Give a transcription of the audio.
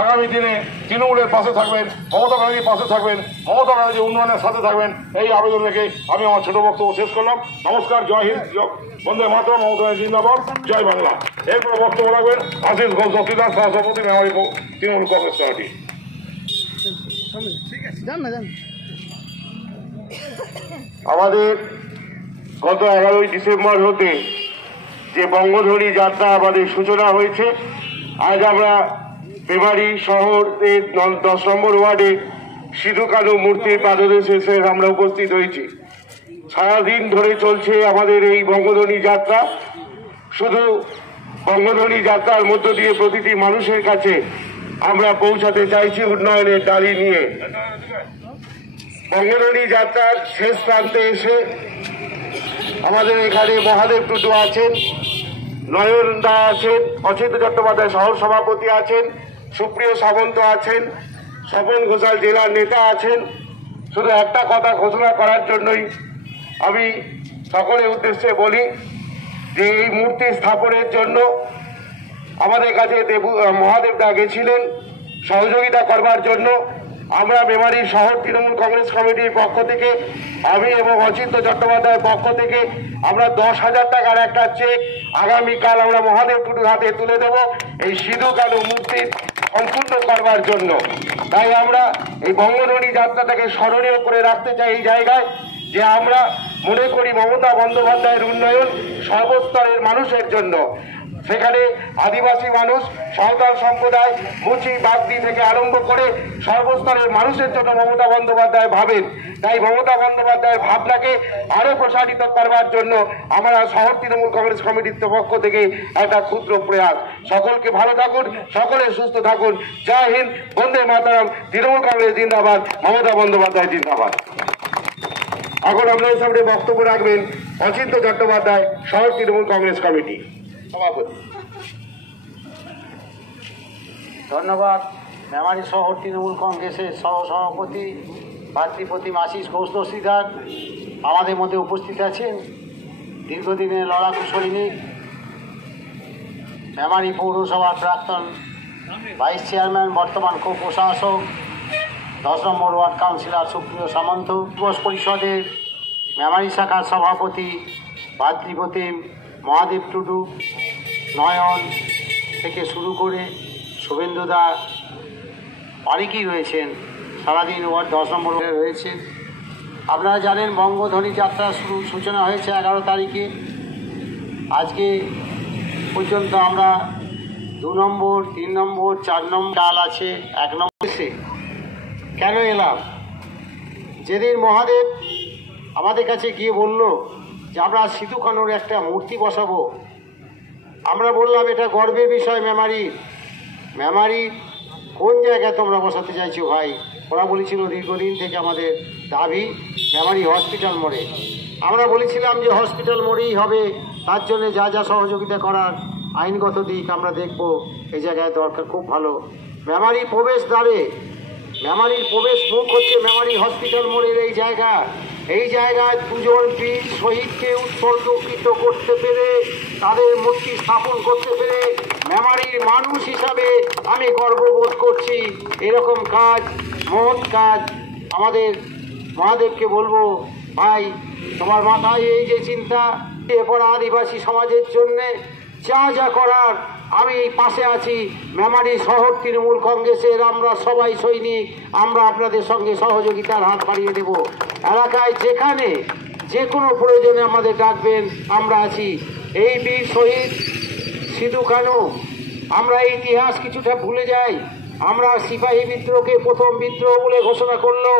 আগামী দিনে তৃণমূলের পাশে থাকবেন, মমতা ব্যানার্জির পাশে থাকবেন, মমতা ব্যানার্জি উন্নয়নের সাথে থাকবেন, এই আবেদন রেখে আমি আমার ছোট বক্তব্য শেষ করলাম। নমস্কার, জয় হিন্দ, বন্দে মাতরম, মমতা ব্যানার্জি জিন্দাবাদ, জয় বাংলা। এরপর বক্তব্য রাখবেন আশিস ঘোষ দত্তিদার, সহসভাপতি মেমারি তৃণমূল কংগ্রেস কমিটি। আমাদের গত 11ই ডিসেম্বর হতে যে বঙ্গধ্বনি যাত্রা আমাদের সূচনা হয়েছে, আজ আমরা মেমারি শহরের 10 নম্বর ওয়ার্ডে সিধু কানু মূর্তির পাদদেশে এসে আমরা উপস্থিত হয়েছি। সারাদিন ধরে চলছে আমাদের এই বঙ্গধ্বনি যাত্রা। শুধু বঙ্গধ্বনি যাত্রার মধ্য দিয়ে প্রতিটি মানুষের কাছে আমরা পৌঁছাতে চাইছি উন্নয়নের দাবি নিয়ে। বঙ্গধ্বনি যাত্রার শেষ প্রান্তে এসে আমাদের এখানে মহাদেব টুডু আছেন, নয়ন দা আছেন, অচিত চট্টোপাধ্যায় শহর সভাপতি আছেন, সুপ্রিয় সামন্ত আছেন, স্বপন ঘোষাল জেলার নেতা আছেন। শুধু একটা কথা ঘোষণা করার জন্যই আমি সকলের উদ্দেশ্যে বলি যে এই মূর্তি স্থাপনের জন্য আমাদের কাছে মহাদেব দা গেছিলেন সহযোগিতা করবার জন্য। আমরা মেমারি শহর তৃণমূল কংগ্রেস কমিটির পক্ষ থেকে, আমি এবং অচিন্ত চট্টোপাধ্যায়ের পক্ষ থেকে আমরা 10,000 টাকার একটা চেক আগামীকাল আমরা মহাদেব টুডুর হাতে তুলে দেব এই সিধু কানু মূর্তি সম্পূর্ণ করবার জন্য। তাই আমরা এই বঙ্গধ্বনি যাত্রাটাকে স্মরণীয় করে রাখতে চাই এই জায়গায়, যে আমরা মনে করি মমতা বন্দ্যোপাধ্যায়ের উন্নয়ন সর্বস্তরের মানুষের জন্য। সেখানে আদিবাসী মানুষ, সাঁওতাল সম্প্রদায়, মুচি বাগদি থেকে আরম্ভ করে সর্বস্তরের মানুষের জন্য মমতা বন্দ্যোপাধ্যায় ভাবেন। তাই মমতা বন্দ্যোপাধ্যায়ের ভাবনাকে আরো প্রসারিত করবার জন্য আমরা শহর তৃণমূল কংগ্রেস কমিটির পক্ষ থেকে একটা ক্ষুদ্র প্রয়াস। সকলকে ভালো থাকুন, সকলে সুস্থ থাকুন। জয় হিন্দ, বন্দে মাতরম, তৃণমূল কংগ্রেস জিন্দাবাদ, মমতা বন্দ্যোপাধ্যায় জিন্দাবাদ। এখন আপনাদের সামনে বক্তব্য রাখবেন অচিন্ত চট্টোপাধ্যায়, শহর তৃণমূল কংগ্রেস কমিটি সভাপতি। ধন্যবাদ। মেমারি শহর তৃণমূল কংগ্রেসের সহসভাপতি ভাতৃপ্রতিম আশিস ঘোষ দস্তিদার আমাদের মধ্যে উপস্থিত আছেন। দীর্ঘদিনের লড়াকু সৈনিক, মেমারি পৌরসভার প্রাক্তন ভাইস চেয়ারম্যান, বর্তমান প্রশাসক, 10 নম্বর ওয়ার্ড কাউন্সিলর সুপ্রিয় সামন্ত, যুব পরিষদের মেমারি শাখার সভাপতি ভাতৃপ্রতিম মহাদেব টুডু, নয়ন থেকে শুরু করে শুভেন্দুদা অনেকেই রয়েছেন, সারাদিন ওয়ার্ড 10 নম্বর রয়েছেন। আপনারা জানেন বঙ্গধ্বনি যাত্রা সূচনা হয়েছে 11 তারিখে। আজকে পর্যন্ত আমরা 2 নম্বর, 3 নম্বর, 4 নম্বর ডাল আছে, 1 নম্বর এসে কেন এলাম? যেদিন মহাদেব আমাদের কাছে গিয়ে বলল যে আমরা সিধু কানুর একটা মূর্তি বসাবো, আমরা বললাম এটা গর্বের বিষয় মেমারির কোন জায়গায় তোমরা বসাতে চাইছো ভাই? ওরা বলেছিল দীর্ঘদিন থেকে আমাদের দাবি মেমারি হসপিটাল মোড়ে। আমরা বলেছিলাম যে হসপিটাল মোড়েই হবে, তার জন্য যা যা সহযোগিতা করার আইনগত দিক আমরা দেখব, এই জায়গায় দরকার খুব ভালো। মেমারি প্রবেশ দ্বারে, মেমারির প্রবেশ মুখ হচ্ছে মেমারি হসপিটাল মোড়ের এই জায়গায় 2 জন বীর শহীদকে উৎসর্গকৃত করতে পেরে, তাদের মূর্তি স্থাপন করতে পেরে মেমারির মানুষ হিসাবে আমি গর্ববোধ করছি। এরকম কাজ, মহৎ কাজ আমাদের মহাদেবকে বলবো, ভাই তোমার মাথায় এই যে চিন্তা, এরপর আদিবাসী সমাজের জন্যে যা যা করার আমি এই পাশে আছি। মেমারি শহর তৃণমূল কংগ্রেসের আমরা সবাই সৈনিক, আমরা আপনাদের সঙ্গে সহযোগিতার হাত বাড়িয়ে দেব। এলাকায় যেখানে যে কোনো প্রয়োজনে আমাদের ডাকবেন, আমরা আছি। এই বীর শহীদ সিধু কানু, আমরা ইতিহাস কিছুটা ভুলে যাই। আমরা সিপাহী বিদ্রোহকে প্রথম বিদ্রোহ বলে ঘোষণা করলো।